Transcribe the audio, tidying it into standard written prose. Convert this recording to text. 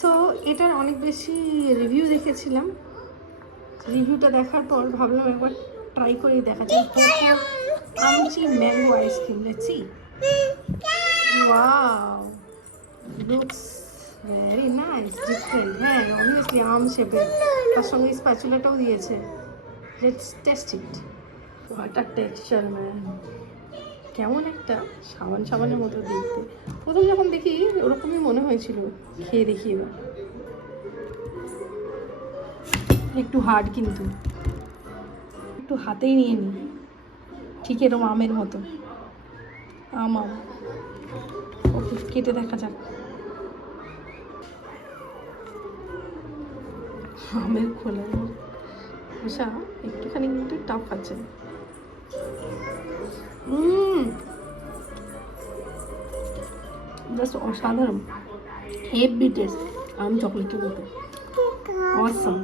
So এটার অনেক বেশি রিভিউ দেখেছিলাম, রিভিউটা দেখার পর ভাবলাম একবার ট্রাই করে দেখা যায়। আমচি mango ice cream, let's see. Wow, looks very nice, different. হ্যাঁ অবভিয়াসলি আম শেপের, তার সঙ্গে স্প্যাচুলাটাও দিয়েছে। Let's taste it. What a texture man, কেমন একটা সাবান সাবানের মতো দেখতে। প্রথম যখন দেখি ওরকমই মনে হয়েছিল, খেয়ে দেখি এবার। একটু হার্ড কিন্তু, একটু হাতেই নিয়ে নিই, ঠিক এরকম আমের মতো। আম ওকে কেটে দেখা যাক। আমের খোলা খোসা একটুখানি কিন্তু টাফ আছে। জাস্ট অসাধারণ, হেভি টেস্ট, আম চকলেটের মতো, অসাম।